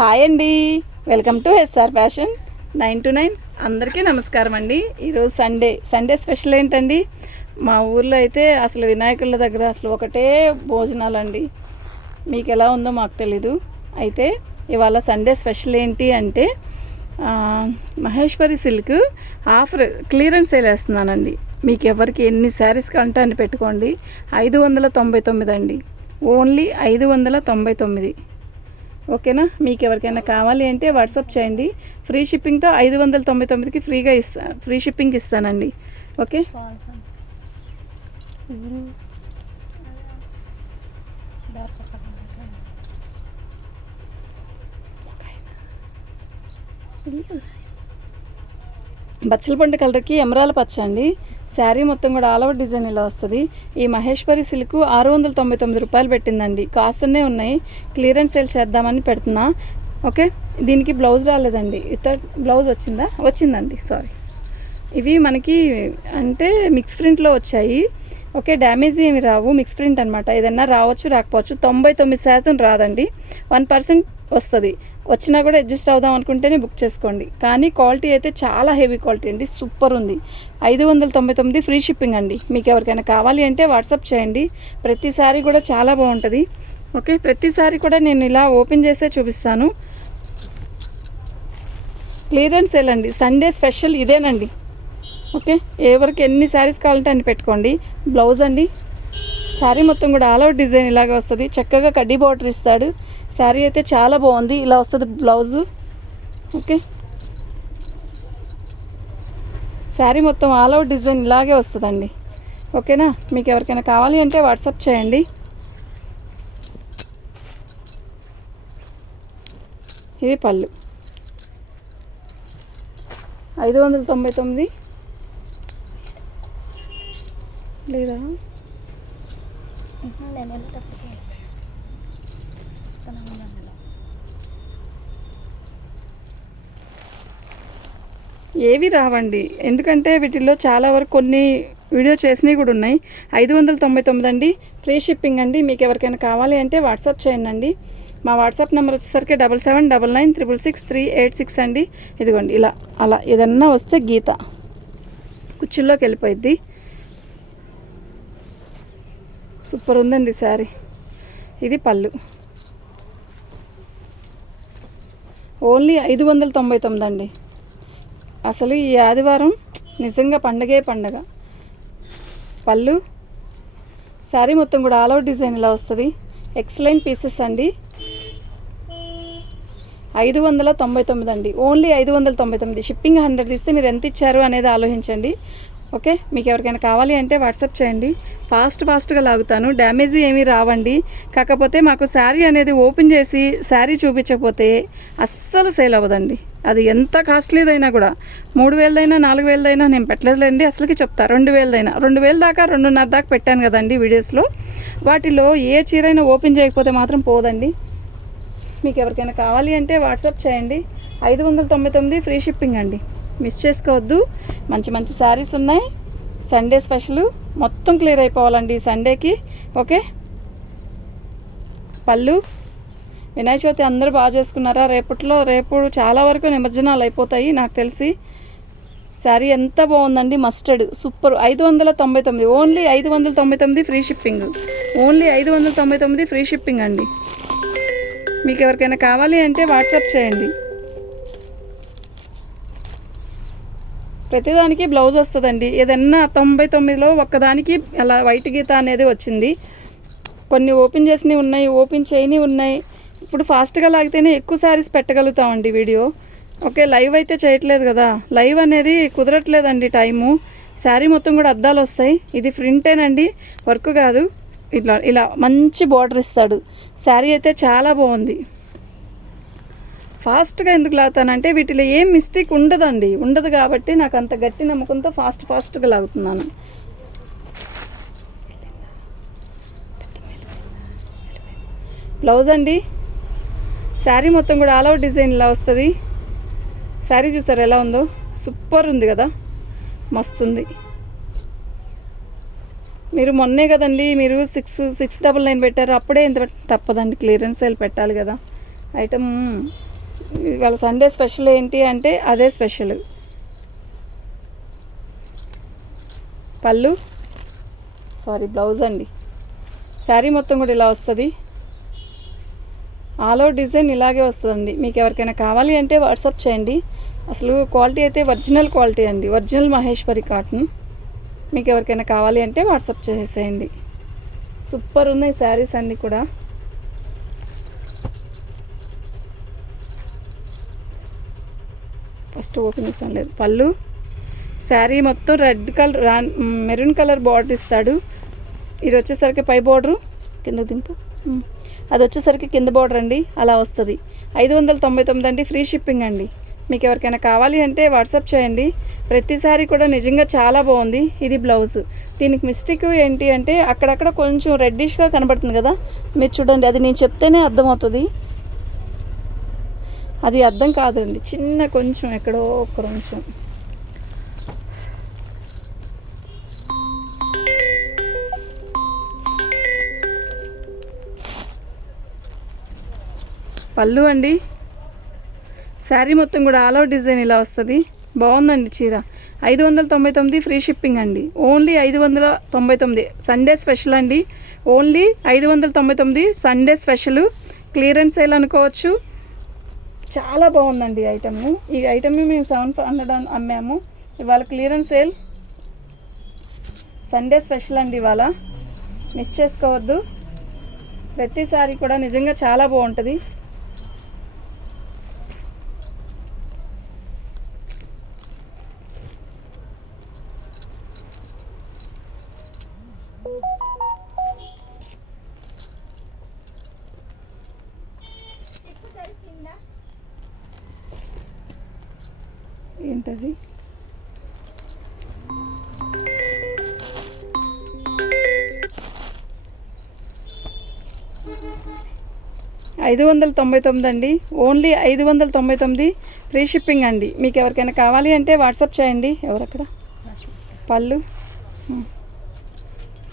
Hi అండి. Welcome to SR fashion. Nine to nine. అందరికీ నమస్కారం అండి. ఈరోజు సండే. సండే స్పెషల్ ఏంటండి? మా ఊర్లో అయితే అసలు వినాయకుల దగ్గర అసలు ఒకటే భోజనాలండి. మీకు ఎలా ఉందో మాకు తెలీదు. అయితే ఇవాళ సండే స్పెషల్ ఏంటి అంటే Maheshwari silk offer clearance sale వేస్తున్నానండి. మీకు ఎవరికి ఎన్ని శారీస్ కంటే అని పెట్టుకోండి. ఐదు వందల తొంభై తొమ్మిది అండి. ఓన్లీ ఐదు వందల తొంభై తొమ్మిది. ఓకేనా? మీకు ఎవరికైనా కావాలి అంటే వాట్సాప్ చేయండి. ఫ్రీ షిప్పింగ్తో ఐదు వందల తొంభై తొమ్మిదికి ఫ్రీగా ఇస్తా ఫ్రీ షిప్పింగ్ ఇస్తానండి. ఓకే? బచ్చల పండు కలర్కి ఎమరాల పచ్చ అండి. శారీ మొత్తం కూడా ఆల్ ఓవర్ డిజైన్ ఇలా వస్తుంది. ఈ మహేశ్వరి సిల్క్ ఆరు వందల తొంభై తొమ్మిది రూపాయలు పెట్టిందండి. కాస్తూనే ఉన్నాయి. క్లియరెన్స్ సేల్ చేద్దామని పెడుతున్నా. ఓకే? దీనికి బ్లౌజ్ రాలేదండి. ఇత బ్లౌజ్ వచ్చిందా? వచ్చిందండి. సారీ. ఇవి మనకి అంటే మిక్స్ ప్రింట్లో వచ్చాయి. ఓకే? డ్యామేజ్ ఏమి రావు. మిక్స్ ప్రింట్ అనమాట ఏదన్నా రావచ్చు రాకపోవచ్చు. తొంభై తొమ్మిది శాతం రాదండి. వన్ పర్సెంట్ వస్తుంది. వచ్చినా కూడా అడ్జస్ట్ అవుదాం అనుకుంటేనే బుక్ చేసుకోండి. కానీ క్వాలిటీ అయితే చాలా హెవీ క్వాలిటీ అండి. సూపర్ ఉంది. ఐదు వందల తొంభై తొమ్మిది ఫ్రీ షిప్పింగ్ అండి. మీకు ఎవరికైనా కావాలి అంటే వాట్సాప్ చేయండి. ప్రతిసారి కూడా చాలా బాగుంటుంది. ఓకే ప్రతిసారి కూడా నేను ఇలా ఓపెన్ చేసే చూపిస్తాను. క్లియరెన్స్ వెళ్ళండి. సండే స్పెషల్ ఇదేనండి. ఓకే ఎవరికి ఎన్ని శారీస్ కావాలంటే అన్ని పెట్టుకోండి. బ్లౌజ్ అండి. శారీ మొత్తం కూడా ఆల్ అవుట్ డిజైన్ ఇలాగే వస్తుంది. చక్కగా కడ్డీ బార్డర్ ఇస్తాడు. శారీ అయితే చాలా బాగుంది. ఇలా వస్తుంది బ్లౌజు. ఓకే. శారీ మొత్తం ఆల్ అవుట్ డిజైన్ ఇలాగే వస్తుందండి. ఓకేనా? మీకు ఎవరికైనా కావాలి అంటే వాట్సాప్ చేయండి. ఇది పళ్ళు. ఐదు వందల తొంభై తొమ్మిది. లేదా? ఏవి రావండి. ఎందుకంటే వీటిల్లో చాలా వరకు కొన్ని వీడియో చేసినవి కూడా ఉన్నాయి. ఐదు వందల తొంభై తొమ్మిది అండి. ఫ్రీ షిప్పింగ్ అండి. మీకు ఎవరికైనా కావాలి అంటే వాట్సాప్ చేయండి అండి. మా వాట్సాప్ నెంబర్ వచ్చేసరికి double seven double nine triple six three eight six అండి. ఇదిగోండి ఇలా అలా ఏదన్నా వస్తే గీత కుర్చీల్లోకి వెళ్ళిపోయిద్ది. సూపర్ ఉందండి శారీ. ఇది పళ్ళు. ఓన్లీ ఐదు వందల తొంభై తొమ్మిది అండి. అసలు ఈ ఆదివారం నిజంగా పండగే పండగ. పళ్ళు శారీ మొత్తం కూడా ఆల్ అవుట్ డిజైన్ ఇలా వస్తుంది. ఎక్సలెంట్ పీసెస్ అండి. ఐదు వందల తొంభై తొమ్మిది అండి. ఓన్లీ ఐదు వందల తొంభై తొమ్మిది. షిప్పింగ్ హండ్రెడ్ ఇస్తే మీరు ఎంత ఇచ్చారు అనేది ఆలోచించండి. ఓకే? మీకు ఎవరికైనా కావాలి అంటే వాట్సాప్ చేయండి. ఫాస్ట్ ఫాస్ట్గా లాగుతాను. డ్యామేజ్ ఏమీ రావండి. కాకపోతే మాకు శారీ అనేది ఓపెన్ చేసి శారీ చూపించకపోతే అస్సలు సేల్ అవ్వదండి. అది ఎంత కాస్ట్లీదైనా కూడా. మూడు వేలదైనా నాలుగు వేలదైనా నేను పెట్టలేదులేండి. అసలుకి చెప్తా. రెండు వేలదైనా. రెండు వేల దాకా రెండున్నర దాకా పెట్టాను కదండి వీడియోస్లో. వాటిలో ఏ చీరైనా ఓపెన్ చేయకపోతే మాత్రం పోదండి. మీకు ఎవరికైనా కావాలి అంటే వాట్సాప్ చేయండి. ఐదు వందల తొంభై తొమ్మిది ఫ్రీ షిప్పింగ్ అండి. మిస్ చేసుకోవద్దు. మంచి మంచి శారీస్ ఉన్నాయి. సండే స్పెషల్ మొత్తం క్లియర్ అయిపోవాలండి ఈ సండేకి ఓకే పళ్ళు. వినాయక చవితి అందరూ బాగా చేసుకున్నారా? రేపట్లో రేపు చాలా వరకు నిమజ్జనాలు అయిపోతాయి నాకు తెలిసి. శారీ ఎంత బాగుందండి మస్టర్డ్ సూపర్ ఐదు వందల తొంభై తొమ్మిది. ఓన్లీ ఐదు వందల తొంభై తొమ్మిది ఫ్రీ షిప్పింగ్ ఓన్లీ ఐదు వందల తొంభై తొమ్మిది ఫ్రీ షిప్పింగ్ అండి. మీకు ఎవరికైనా కావాలి అంటే వాట్సాప్ చేయండి. ప్రతిదానికి బ్లౌజ్ వస్తుందండి. ఏదన్నా తొంభై తొమ్మిదిలో ఒక్కదానికి అలా వైట్ గీత అనేది వచ్చింది. కొన్ని ఓపెన్ చేసినవి ఉన్నాయి ఓపెన్ చేయని ఉన్నాయి. ఇప్పుడు ఫాస్ట్గా లాగితేనే ఎక్కువ శారీస్ పెట్టగలుగుతామండి వీడియో. ఓకే లైవ్ అయితే చేయట్లేదు కదా. లైవ్ అనేది కుదరట్లేదండి టైము. శారీ మొత్తం కూడా అద్దాలు వస్తాయి. ఇది ప్రింటేనండి వర్క్ కాదు. ఇట్లా ఇలా మంచి బార్డర్ ఇస్తాడు. శారీ అయితే చాలా బాగుంది. ఫాస్ట్గా ఎందుకు లాగుతానంటే వీటిలో ఏం మిస్టేక్ ఉండదండి. ఉండదు కాబట్టి నాకు అంత గట్టి నమ్మకంతో ఫాస్ట్ ఫాస్ట్గా లాగుతున్నాను. బ్లౌజ్ అండి. శారీ మొత్తం కూడా ఆల్ అవుట్ డిజైన్ ఇలా వస్తుంది. శారీ చూసారు ఎలా ఉందో? సూపర్ ఉంది కదా? మస్తు ఉంది మీరు మొన్నే కదండి మీరు సిక్స్ సిక్స్ డబల్ నైన్ పెట్టారు. అప్పుడే ఇంత తప్పదండి. క్లియరెన్స్ సేల్ పెట్టాలి కదా. ఐటమ్ వాళ్ళ సండే స్పెషల్ ఏంటి అంటే అదే స్పెషల్ పళ్ళు? సారీ బ్లౌజ్ అండి. శారీ మొత్తం కూడా ఇలా వస్తుంది. ఆల్ ఓవర్ డిజైన్ ఇలాగే వస్తుందండి. మీకు ఎవరికైనా కావాలి అంటే వాట్సాప్ చేయండి. అసలు క్వాలిటీ అయితే ఒరిజినల్ క్వాలిటీ అండి. ఒరిజినల్ మహేశ్వరి కాటన్ మీకు ఎవరికైనా కావాలి అంటే వాట్సాప్ చేసేయండి. సూపర్ ఉన్నాయి శారీస్ అన్నీ కూడా. ఫస్ట్ ఓపెన్ చేస్తాను. లేదు పళ్ళు. శారీ మొత్తం red colour maroon colour border ఇస్తాడు. ఇది వచ్చేసరికి పై బార్డరు. కింద దింపు. అది వచ్చేసరికి కింద బార్డర్ అండి. అలా వస్తుంది. ఐదు వందల తొంభై తొమ్మిది అండి. ఫ్రీ షిప్పింగ్ అండి. మీకు ఎవరికైనా కావాలి అంటే వాట్సాప్ చేయండి. ప్రతిసారి కూడా నిజంగా చాలా బాగుంది. ఇది బ్లౌజ్. దీనికి మిస్టేక్ ఏంటి అంటే అక్కడక్కడ కొంచెం రెడ్డిష్గా కనబడుతుంది కదా. మీరు చూడండి అది నేను చెప్తేనే అర్థమవుతుంది. అది అర్థం కాదండి. చిన్న కొంచెం ఎక్కడో ఒక కొంచెం. పళ్ళు అండి. శారీ మొత్తం కూడా ఆల్ అవుట్ డిజైన్ ఇలా వస్తుంది. బాగుందండి చీర. ఐదు వందల తొంభై తొమ్మిది ఫ్రీ షిప్పింగ్ అండి. ఓన్లీ ఐదు వందల తొంభై తొమ్మిది. సండే స్పెషల్ అండి. ఓన్లీ ఐదు వందల తొంభై తొమ్మిది సండే స్పెషల్. క్లియరెన్స్ సేల్ అనుకోవచ్చు? చాలా బాగుందండి ఐటమ్ ఈ ఐటమ్ని మేము సెవెన్ హండ్రెడ్ అమ్మాము. ఇవాళ క్లియరెన్స్ సేల్. సండే స్పెషల్ అండి ఇవాళ. మిస్ చేసుకోవద్దు. ప్రతిసారి కూడా నిజంగా చాలా బాగుంటుంది. ఏంటది ఐదు వందల తొంభై తొమ్మిది అండి. ఓన్లీ ఐదు వందల తొంభై తొమ్మిది ఫ్రీ షిప్పింగ్ అండి. మీకు ఎవరికైనా కావాలి అంటే వాట్సాప్ చేయండి. ఎవరక్కడ? పళ్ళు.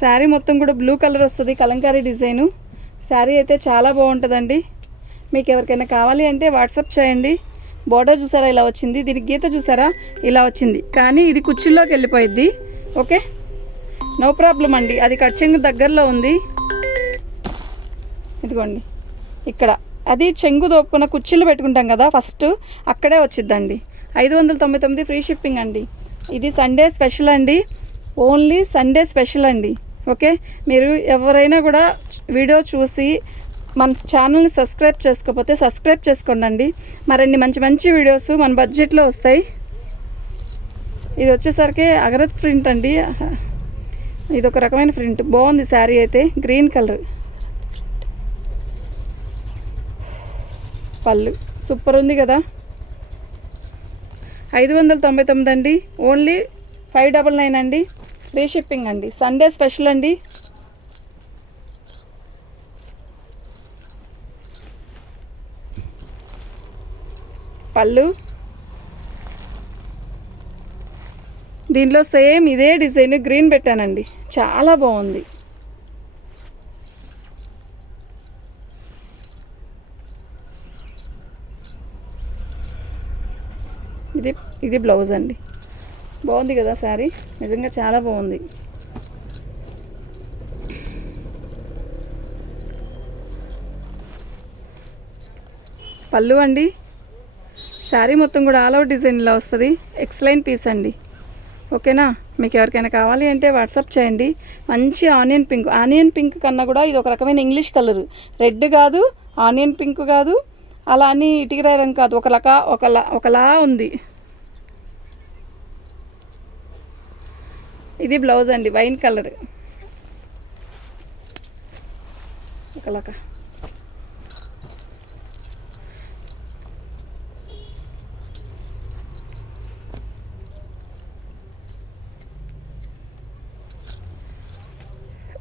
శారీ మొత్తం కూడా బ్లూ కలర్ వస్తుంది కలంకారీ డిజైను. శారీ అయితే చాలా బాగుంటుందండి. మీకు ఎవరికైనా కావాలి అంటే వాట్సాప్ చేయండి. బోర్డర్ చూసారా? ఇలా వచ్చింది. దీనికి గీత చూసారా? ఇలా వచ్చింది. కానీ ఇది కుర్చీలోకి వెళ్ళిపోయిద్ది. ఓకే? నో ప్రాబ్లం అండి. అది కట్చెంగు దగ్గరలో ఉంది. ఇదిగోండి. ఇక్కడ. అది చెంగు దోపుకున్న కుర్చీలు పెట్టుకుంటాం కదా ఫస్ట్ అక్కడే వచ్చిద్దండి. ఐదు వందల తొంభై తొమ్మిది ఫ్రీ షిప్పింగ్ అండి. ఇది సండే స్పెషల్ అండి. ఓన్లీ సండే స్పెషల్ అండి. ఓకే? మీరు ఎవరైనా కూడా వీడియో చూసి మన ఛానల్ని సబ్స్క్రైబ్ చేసుకోకపోతే సబ్స్క్రైబ్ చేసుకోండి మరిన్ని మంచి మంచి వీడియోస్ మన బడ్జెట్లో వస్తాయి. ఇది వచ్చేసరికి అగరత్ ప్రింట్ అండి. ఇది ఒక రకమైన ప్రింట్ బాగుంది శారీ అయితే. గ్రీన్ కలర్ పళ్ళు. సూపర్ ఉంది కదా. ఐదు వందల తొంభై తొమ్మిది అండి. ఓన్లీ ఫైవ్ డబల్ నైన్ అండి. ఫ్రీ షిప్పింగ్ అండి. సండే స్పెషల్ అండి. పళ్ళు. దీనిలో సేమ్ ఇదే డిజైన్ గ్రీన్ పెట్టానండి. చాలా బాగుంది. ఇది ఇది బ్లౌజ్ అండి. బాగుంది కదా శారీ? నిజంగా చాలా బాగుంది. పళ్ళు అండి. శారీ మొత్తం కూడా ఆల్ అవుట్ డిజైన్ ఇలా వస్తుంది. ఎక్స్లైన్ పీస్ అండి. ఓకేనా? మీకు ఎవరికైనా కావాలి అంటే వాట్సాప్ చేయండి. మంచి ఆనియన్ పింక్. ఆనియన్ పింక్ కన్నా కూడా ఇది ఒక రకమైన ఇంగ్లీష్ కలర్. రెడ్ కాదు ఆనియన్ పింక్ కాదు అలా అని ఇటుకరాయి రంగు కాదు ఒకలాగా ఒకలా ఒకలా ఉంది. ఇది బ్లౌజ్ అండి వైన్ కలర్. ఒకలాగా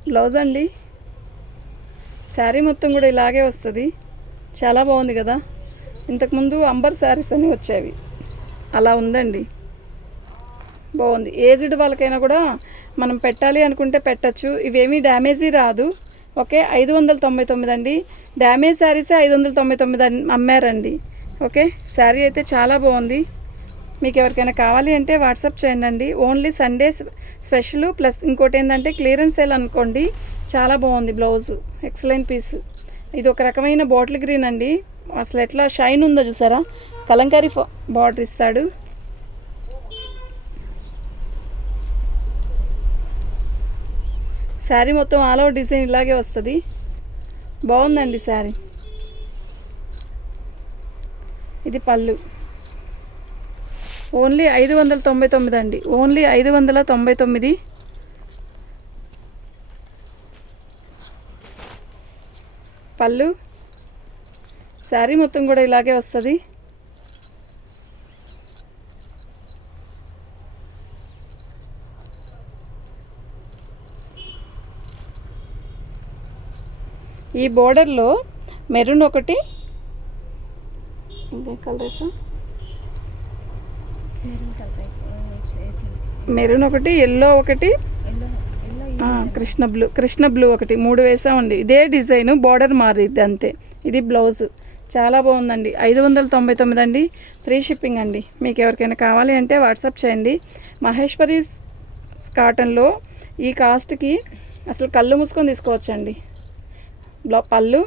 బ్లౌజ్ అండి. శారీ మొత్తం కూడా ఇలాగే వస్తుంది. చాలా బాగుంది కదా. ఇంతకుముందు అంబర్ శారీస్ అని వచ్చేవి. అలా ఉందండి. బాగుంది. ఏజ్డ్ వాళ్ళకైనా కూడా మనం పెట్టాలి అనుకుంటే పెట్టచ్చు. ఇవేమీ డ్యామేజీ రాదు. ఓకే? ఐదు వందల తొంభై తొమ్మిది అండి. డ్యామేజ్ శారీసే ఐదు వందల తొంభై తొమ్మిది అమ్మారండి. ఓకే? శారీ అయితే చాలా బాగుంది. మీకు ఎవరికైనా కావాలి అంటే వాట్సాప్ చేయండి ఓన్లీ సండే స్పెషల్ ప్లస్ ఇంకోటి ఏంటంటే క్లియరెన్స్ సేల్ అనుకోండి. చాలా బాగుంది బ్లౌజ్ ఎక్సలెంట్ పీస్ ఇది ఒక రకమైన బాటిల్ గ్రీన్ అండి. అసలు ఎట్లా షైన్ ఉందో చూసారా? కలంకారీ బార్డర్ ఇస్తాడు. శారీ మొత్తం ఆల్ ఓవర్ డిజైన్ ఇలాగే వస్తుంది. బాగుందండి శారీ ఇది పళ్ళు. ఓన్లీ ఐదు వందల తొంభై తొమ్మిది అండి. ఓన్లీ ఐదు వందల తొంభై తొమ్మిది. పళ్ళు. శారీ మొత్తం కూడా ఇలాగే వస్తుంది. ఈ బోర్డర్లో మెరూన్ ఒకటి. ఇంకే కలర్స్ మెరూన్ కలర్ వేసింది మెరూన్ ఒకటి ఎల్లో ఒకటి. కృష్ణ బ్లూ కృష్ణ బ్లూ ఒకటి. మూడు వేసామండి. ఇదే డిజైన్ బార్డర్ మారిద్ది అంతే. ఇది బ్లౌజ్. చాలా బాగుందండి. ఐదు వందల తొంభై తొమ్మిది అండి. ఫ్రీ షిప్పింగ్ అండి. మీకు ఎవరికైనా కావాలి అంటే వాట్సాప్ చేయండి. మహేశ్వరి కాటన్లో ఈ కాస్ట్కి అసలు కళ్ళు మూసుకొని తీసుకోవచ్చండి. బ్లౌ పళ్ళు.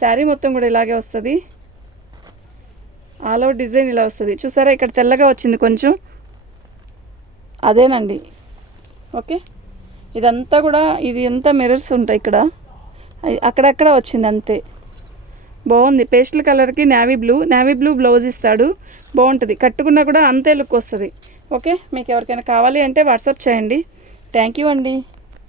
శారీ మొత్తం కూడా ఇలాగే వస్తుంది. ఆల్ అవుట్ డిజైన్ ఇలా వస్తుంది. చూసారా? ఇక్కడ తెల్లగా వచ్చింది కొంచెం. అదేనండి. ఓకే? ఇదంతా కూడా ఇది ఎంత మిర్రర్స్ ఉంటాయి ఇక్కడ? అక్కడక్కడ వచ్చింది అంతే. బాగుంది. పేస్టల్ కలర్కి navy blue navy blue blouse ఇస్తాడు. బాగుంటుంది. కట్టుకున్నా కూడా అంతే లుక్ వస్తుంది. ఓకే? మీకు ఎవరికైనా కావాలి అంటే వాట్సాప్ చేయండి. థ్యాంక్ యూ అండి.